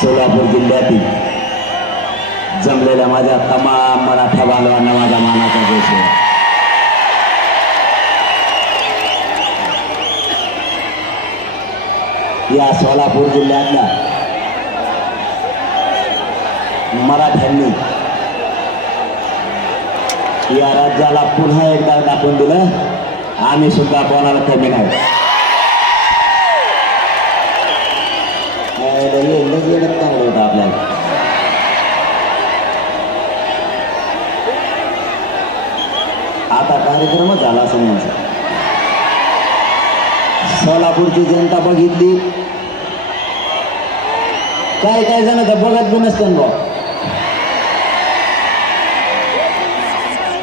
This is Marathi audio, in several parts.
सोलापूर जिल्ह्यातील जमलेल्या माझ्या तमाम मराठा बांधवांना माझा मानाचा देश आहे. या सोलापूर जिल्ह्यातल्या मराठ्यांनी या राज्याला पुन्हा एकदा दाखवून दिलं. आम्ही सुद्धा कोणाला कमी नाही काय लगे- लगे येडत चांगलं होतं आपल्याला कार्यक्रमच झाला असं सोलापूरची जनता बघितली. काय काय जण तर बघत बी असतं भाऊ.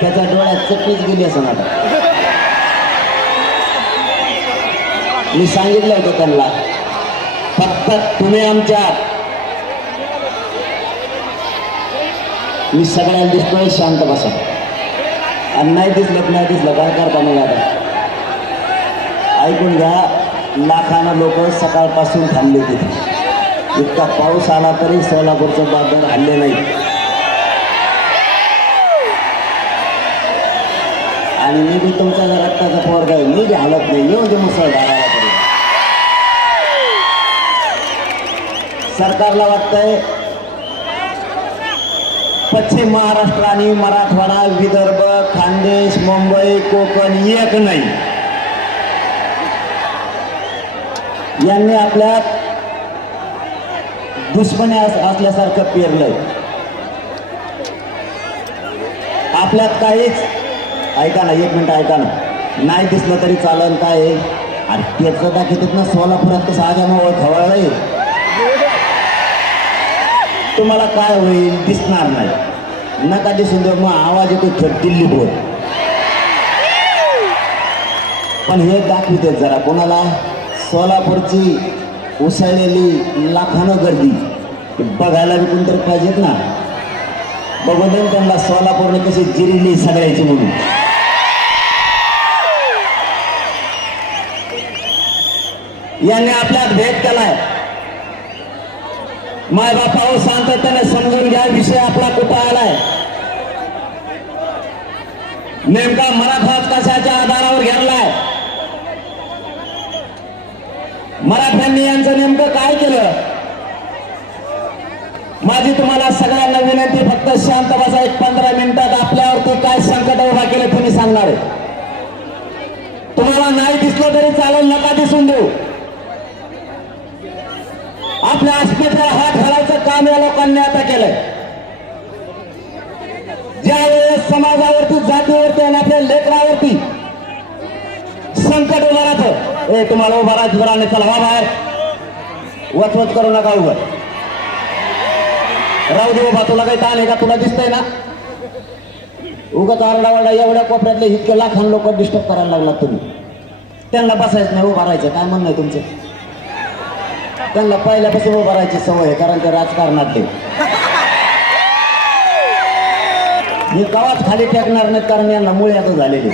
त्याच्या डोळ्यात चटणीच गेली असं आता मी सांगितलं होतं त्यांना फक्त तुम्ही आमच्या मी सगळ्यांना दिसतोय शांत बसा. आणि नाही दिसलं नाही दिसलं. काय करता मग आता? ऐकून घ्या लाखानं लोक सकाळपासून थांबले तिथे. इतका पाऊस आला तरी सोलापूरचं बाजार हल्ले नाही. आणि मी बी तुमचा जर रक्ताचा पोरगा आहे. मी बी हालत नाही. येऊ दे मुसळधाराला तरी. सरकारला वाटतंय पश्चिम महाराष्ट्र आणि मराठवाडा विदर्भ खानदेश मुंबई कोकण एक नाही. यांनी आपल्या दुश्मनी असल्यासारखं पेरलंय. आपल्यात काहीच ऐका ना एक मिनिट ऐका ना. नाही दिसलं तरी चालेल काय आहे? आणि त्याचं दाखवतात ना सोलापुरात कसं आगामावळ खवळलंय. तुम्हाला काय होईल दिसणार नाही. नका दिसून देऊ मग आवाज येतो थेट दिल्ली बोल पण हे दाखवते जरा कोणाला? सोलापूरची उसळलेली लाखानं गर्दी. बघायला बी तर पाहिजेत ना. बघून त्यांना सोलापूरने कशी जिरिली सगळ्याची म्हणून. यांनी आपल्यात भेद केलाय. माय बापावर शांततेने समजून घ्या विषय आपला कुठं आलाय? नेमका मराठाच कशाच्या आधारावर घेरलाय? मराठ्यांनी यांचं नेमकं काय केलं? माझी तुम्हाला सगळ्यांना विनंती फक्त शांत बसा एक पंधरा मिनिटात आपल्यावरती काय संकट उभा केलं तुम्ही सांगणार आहे. तुम्हाला नाही दिसलं तरी चालेल नका दिसून देऊ. आपल्या अस्मितेला हात काम या लोकांनी आता केलंय. ज्या वेळेस समाजावरती जातीवरती आणि आपल्या लेकरावरती संकट उभं राहतं ए तुम्हाला उभा राहायचं बरं चला वा बाहेर. वचवच करू नका उभं. राहू दे उभा तुला काही ताण आहे का? तुला दिसतंय ना? उगाच आरडावारडा एवढ्या कोपऱ्यातले इतके लाखान लोक डिस्टर्ब करायला लागला तुम्ही. त्यांना बसायचं नाही उभा राहायचं. काय म्हणणं आहे तुमचं? त्यांना पहिल्यापासून उभं राहायची सवय आहे कारण ते राजकारणात ते मी गावात खाली फेकणार नाहीत कारण यांना मुळे आता झालेली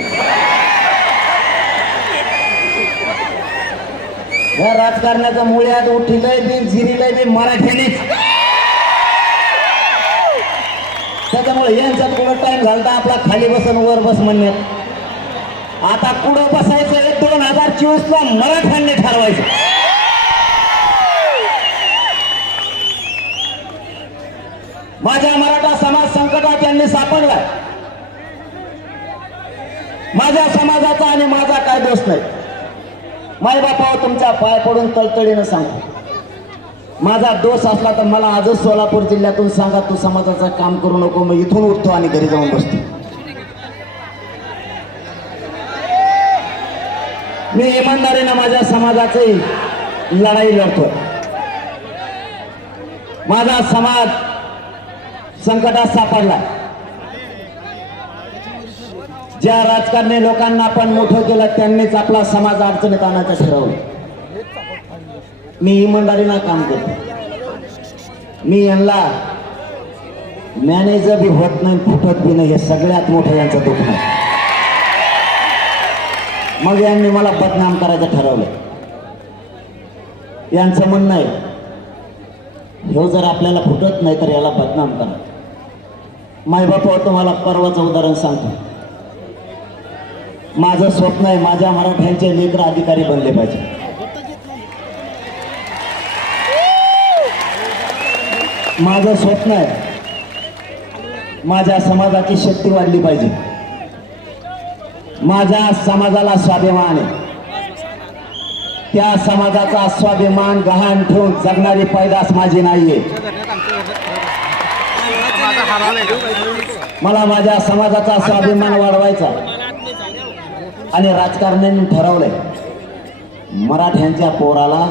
या राजकारणाचा मुळ्यात उठिलंय बी जिरीलंय बी मराठ्यानेच त्याच्यामुळे यांच्यात कुठं टाइम घालता? आपला खाली बसून वर बस म्हणण्यात. आता कुठं बसायचं दोन हजार चोवीस ला मराठ्यांनी ठरवायचं. माझ्या मराठा समाज संकटात त्यांनी सापडलाय. माझ्या समाजाचा आणि माझा काय दोष नाही. माय बापा तुमच्या पाय पडून तळतळीनं सांगतो माझा दोष असला तर मला आजच सोलापूर जिल्ह्यातून सांगा तू समाजाचं काम करू नको मग इथून उठतो आणि घरी जाऊन बसतो. मी इमानदारीनं माझ्या समाजाची लढाई लढतो माझा समाज संकटात सापडला ज्या राजकारणी लोकांना आपण मोठं केलं त्यांनीच आपला समाज अडचणीत आणायचं ठरवलं. मी इमानदारीनं काम करतो. मी यांना मॅनेजर बी होत नाही फुटत बी नाही हे सगळ्यात मोठं यांचं दुःख आहे. मग यांनी मला बदनाम करायचं ठरवलं. यांचं म्हणणं आहे हे जर आपल्याला फुटत नाही तर याला बदनाम करा. मायबापावर तुम्हाला परवाचं उदाहरण सांगतो. माझं स्वप्न आहे माझ्या मराठ्यांचे लेकर अधिकारी बनले पाहिजे. माझं स्वप्न आहे माझ्या समाजाची शक्ती वाढली पाहिजे. माझ्या समाजाला स्वाभिमान आहे. त्या समाजाचा स्वाभिमान गहाण ठेवून जगणारी पैदास माझी नाहीये. मला माझ्या समाजाचा स्वाभिमान वाढवायचा आणि राजकारण्यांनी ठरवलंय मराठ्यांच्या पोराला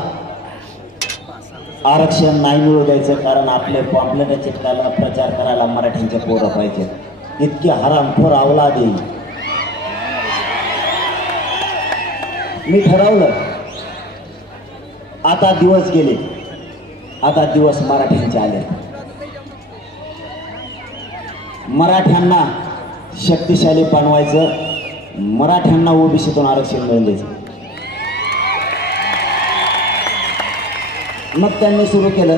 आरक्षण नाही मिळू द्यायचं कारण आपले पॉम्पलेट चिटकायला प्रचार करायला मराठ्यांचे पोरं पाहिजे. इतके हरामखोर अवला देईल मी ठरवलं आता दिवस गेले आता दिवस मराठ्यांचे आले. मराठ्यांना शक्तिशाली बनवायचं मराठ्यांना ओबीसीतून आरक्षण मिळून द्यायचं. मग त्यांनी सुरू केलं.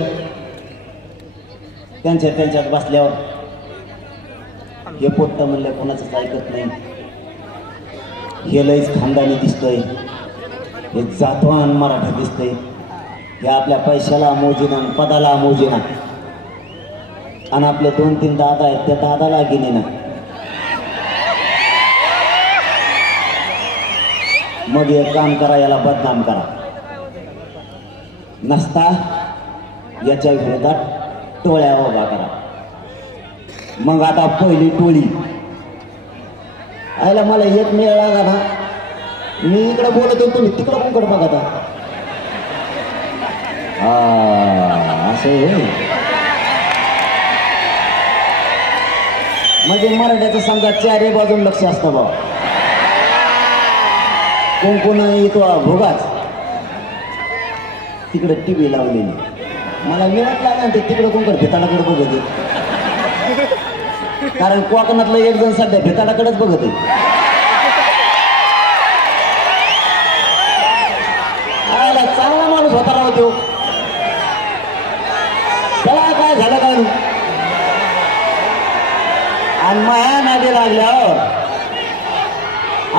त्यांच्या त्यांच्यात बसल्यावर हे पोट्ट म्हणलं कोणाचंच ऐकत नाही. हे लईच खानदानी दिसतंय. हे जातवान मराठा दिसतंय. हे आपल्या पैशाला मोजिना पदाला मोजिना. आणि आपले दोन तीन दादा आहेत त्या दादाला गेले ना. मग एक काम करा याला बदनाम करा. नसता याच्या विरोधात टोळ्या उभा करा. मग आता पहिली टोळी. आयला मला एक मेळ लागा ना. मी इकडे बोलत होतो तुम्ही तिकडं कोणकडे बघा आता. हा, असं म्हणजे मराठ्याचं समजा चारही बाजून लक्ष असतं बा. कोण कोण येतो भोगाच. तिकडे टी व्ही लावलेली. मला मिळत लागला ते तिकडे कोण भेताडाकडे बघत कारण कोकणातलं एक जण सध्या भेताडाकडेच बघत आहे आयला चांगला माणूस होता राव तो त्याला काय झालं काय नाही? आणि माया नादी लागल्या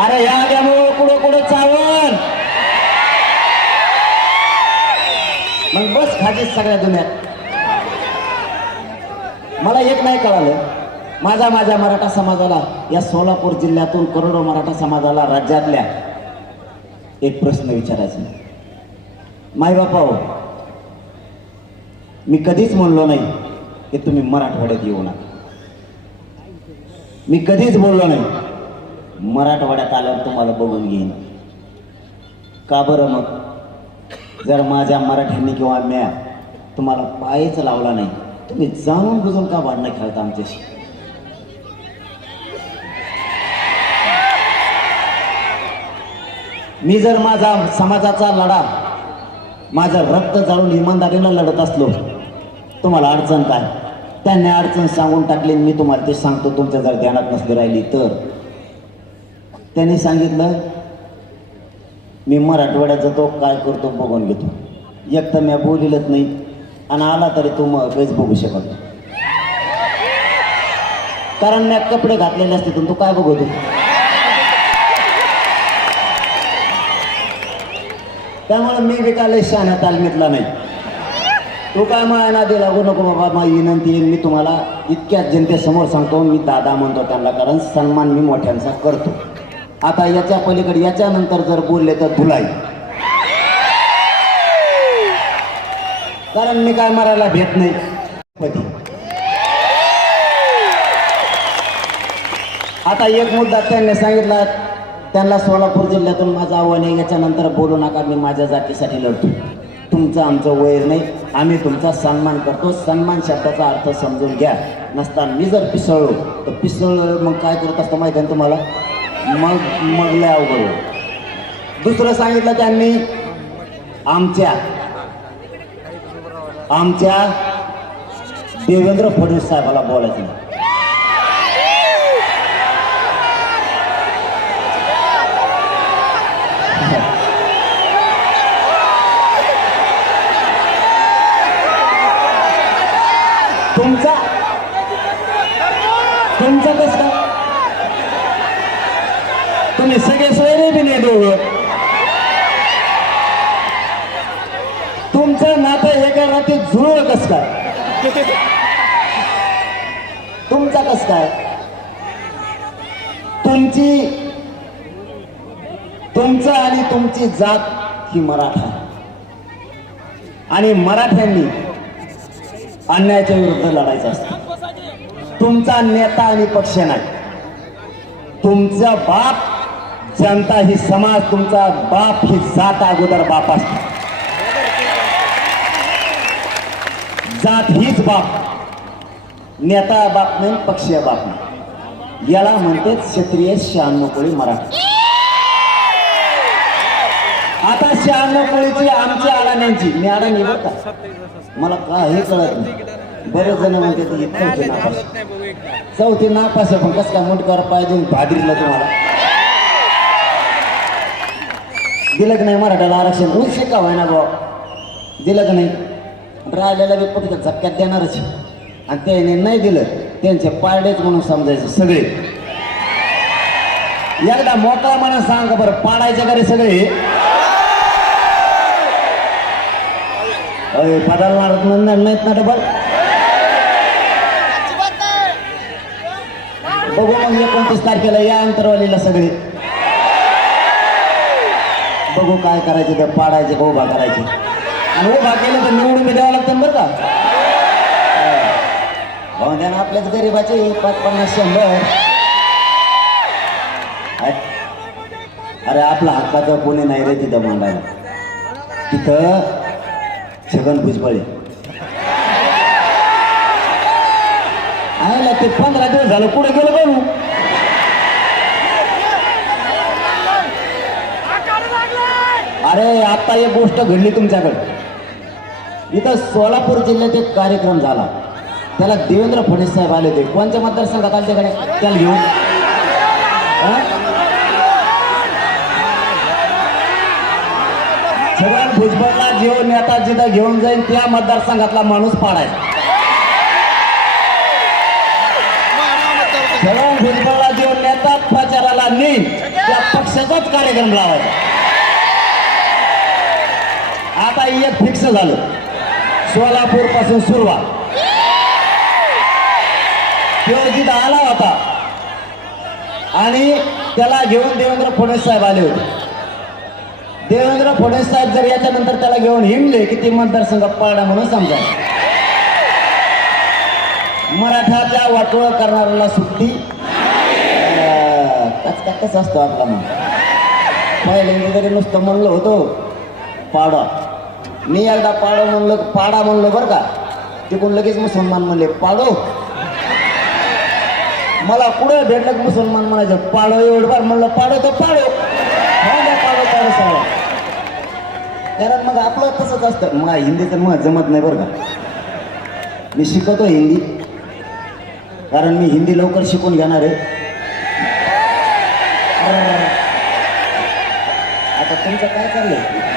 अरे ह्या त्यामुळं कुठं कुठं चावण मग बस खाजीच सगळ्या दुनियात. मला एक नाही कळालं. माझा माझ्या मराठा समाजाला या सोलापूर जिल्ह्यातून करोडो मराठा समाजाला राज्यातल्या एक प्रश्न विचारायचा. मायबापा हो मी कधीच म्हणलो नाही की तुम्ही मराठवाड्यात येऊ नका. मी कधीच बोललो नाही. मराठवाड्यात आल्यावर तुम्हाला बघून घेईन. का बरं मग? जर माझ्या मराठ्यांनी किंवा म्या तुम्हाला पायच लावला नाही तुम्ही जाणून बुजून का भांडणं खेळता आमच्याशी? मी जर माझा समाजाचा लढा माझं रक्त जाळून इमानदारीला लढत असलो तुम्हाला अडचण काय? त्यांनी अडचण सांगून टाकली आणि मी तुम्हाला ते सांगतो तुमच्या जर ध्यानात नसली राहिली तर. त्यांनी सांगितलं मी मराठवाड्यात जातो काय करतो बघून घेतो. एक तर मी बोलिलच नाही आणि आला तरी तू मग काहीच बघू शकत कारण मी कपडे घातलेले असते तू काय बघतो त्यामुळे मी बी काय तालमीतला नाही. तू काय माया नादी लागू नको बाबा माझी विनंती आहे मी तुम्हाला इतक्याच जनतेसमोर सांगतो मी दादा म्हणतो त्यांना कारण सन्मान मी मोठ्यांचा करतो. आता याच्या पलीकडे याच्यानंतर जर बोलले तर धुलाई. कारण मी काय मारायला भेट नाही. पती आता एक मुद्दा त्यांनी सांगितला त्यांना सोलापूर जिल्ह्यातून माझं आव्हान आहे याच्यानंतर बोलू नका मी माझ्या जातीसाठी लढतो. तुमचं आमचं वैर नाही. आम्ही तुमचा सन्मान करतो. सन्मान शब्दाचा अर्थ समजून घ्या. नसता मी जर पिसळलो तर पिसळ मग काय करत असतं माहिती आहे ना तुम्हाला? मग मग लय अवघड दुसरं सांगितलं त्यांनी आमच्या आमच्या देवेंद्र फडणवीस साहेबाला बोलायचं नाही. तुम्ही सगळे सोयरे बी नाही दोघं. तुमचं नातं एका रात्रीत जुळलं कस काय? तुमचा कस काय? तुमची तुमचं आणि तुमची जात ही मराठा. आहे. आणि मराठ्यांनी अन्यायाच्या विरुद्ध लढायचं असतं. तुमचा नेता आणि पक्ष नाही. तुमचा बाप जनता ही समाज तुमचा बाप ही जात अगोदर बाप असते. जात हीच बाप. नेता बाप नाही पक्षीय बाप नाही. याला म्हणते क्षत्रिय शहाण्णव कोळी मराठी. आता शहाण्णव कोळीची अडाण्यांची मी अडाणी बरं मला काही कळत नाही. बरेच जण म्हणते चौथी नापास. चौथी नापास आहे पण कसं काय मुंडकर पाहिजे भादरीला तुम्हाला? दिलं की नाही मराठ्याला आरक्षण. ऊस शिका ना भाऊ दिलं की नाही राहिलेला बी कुठे झटक्यात देणारच आणि त्याने नाही दिलं त्यांचे पारडेच म्हणून समजायचे सगळे. एकदा मोकळा म्हणून सांग बरं पाडायचे का रे सगळे. अरे पाडायला म्हणणार नाहीत ना डबल. बघू मग एकोणतीस तारखेला या अंतरवालीला सगळे. बघू काय करायचे ते पाडायचे का उभा करायचे. आणि हो, उभा केलं तर निवडून द्यावं लागतं बरं का. हो द्या ना आपल्याच गरीबाचे पाच पन्नास शंभर. अरे आपला हक्काचं कोणी नाही रे तिथं मांडायला. तिथं छगन भुजबळे आहे. ना ते पंधरा दिवस झालं कुठे गेलं बघू अरे आता एक गोष्ट घडली तुमच्याकडे. इथं सोलापूर जिल्ह्यात एक कार्यक्रम झाला. त्याला देवेंद्र फडणवीस साहेब आले होते. कोणत्या मतदारसंघात आले त्याकडे त्याला घेऊन. छगन भुजबळला जेव्हा नेता जिथं घेऊन जाईल त्या मतदारसंघातला माणूस पाडायचा. छगन भुजबळला जेव्हा नेता प्रचाराला नेईल त्या पक्षाचाच कार्यक्रम लावायचा. आता एक फिक्स झालं. सोलापूरपासून सुरुवात. तो जिथं आला होता. आणि त्याला घेऊन देवेंद्र फडणवीस साहेब आले होते. देवेंद्र फडणवीस साहेब जर याच्यानंतर त्याला घेऊन हिंडले की ते मतदारसंघ पाडा म्हणून समजा. मराठाच्या वाटोळ करणाऱ्याला सुट्टी. कसं असतो आपला मग पहिल्यांदा तरी नुसतं म्हणलं होतो पाडा. मी एकदा पाडो म्हणलो पाडा म्हणलो बरं का. तिकडून लगेच मुसलमान म्हणले पाडो. मला कुठं भेटलं मुसलमान म्हणायचं पाडो एवढं बार म्हणलं पाडो तर पाडो. पाडो पाडो सगळं. कारण मग आपलं तसंच असतं. मग हिंदी तर मग जमत नाही बरं का. मी शिकवतो हिंदी. कारण मी हिंदी लवकर शिकून घेणार आहे. आता तुमचं काय चाललंय?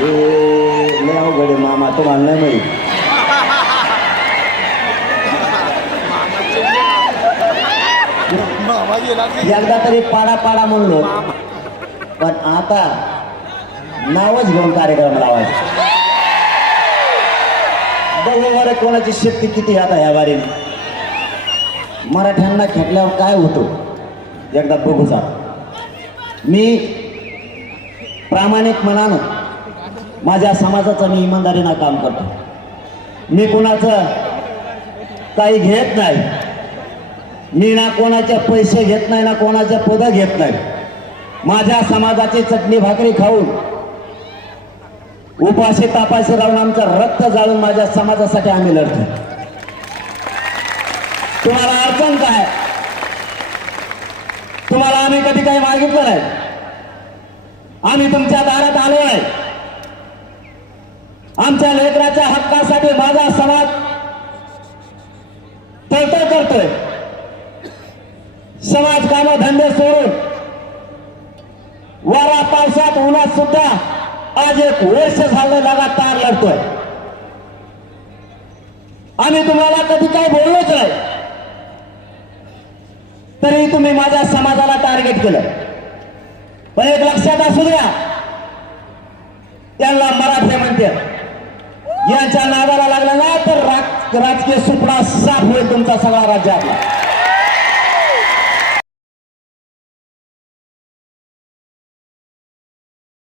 लय अवघड आहे मामा तुम्हाला नाही मी एकदा तरी पाडा पाडा म्हणलो. पण आता नावच घेऊन कार्यक्रम लावायचा. बघू कोणाची शक्ती किती आहे आता या बारीने मराठ्यांना खेटल्यावर काय होतं? एकदा बघू जा. मी प्रामाणिक मनानं माझ्या समाजाचं मी इमानदारीनं काम करतो. मी कुणाचं काही घेत नाही. मी ना कोणाचे पैसे घेत नाही ना कोणाचे पद घेत नाही. माझ्या समाजाची चटणी भाकरी खाऊन उपाशी तापाशी राहून आमचं रक्त जाळून माझ्या समाजासाठी आम्ही लढतो तुम्हाला अडचण काय? तुम्हाला आम्ही कधी काही मागितलं नाही. आम्ही तुमच्या दारात आलो आहे आमच्या लेकराच्या हक्कासाठी माझा समाज तळतळ करतोय. समाज काम धंदे सोडून वारा पावसात उन्हात सुद्धा आज एक वर्ष झालं लगातार लढतोय. आम्ही तुम्हाला कधी काय बोललोच नाही. तरी तुम्ही माझ्या समाजाला टार्गेट केलं पण एक लक्षात असू द्या. त्यांना मराठे म्हणते. यांच्या नादाला लागला ना तर राज- राजकीय सुपडा साफ होईल तुमचा सगळा राज्यातला.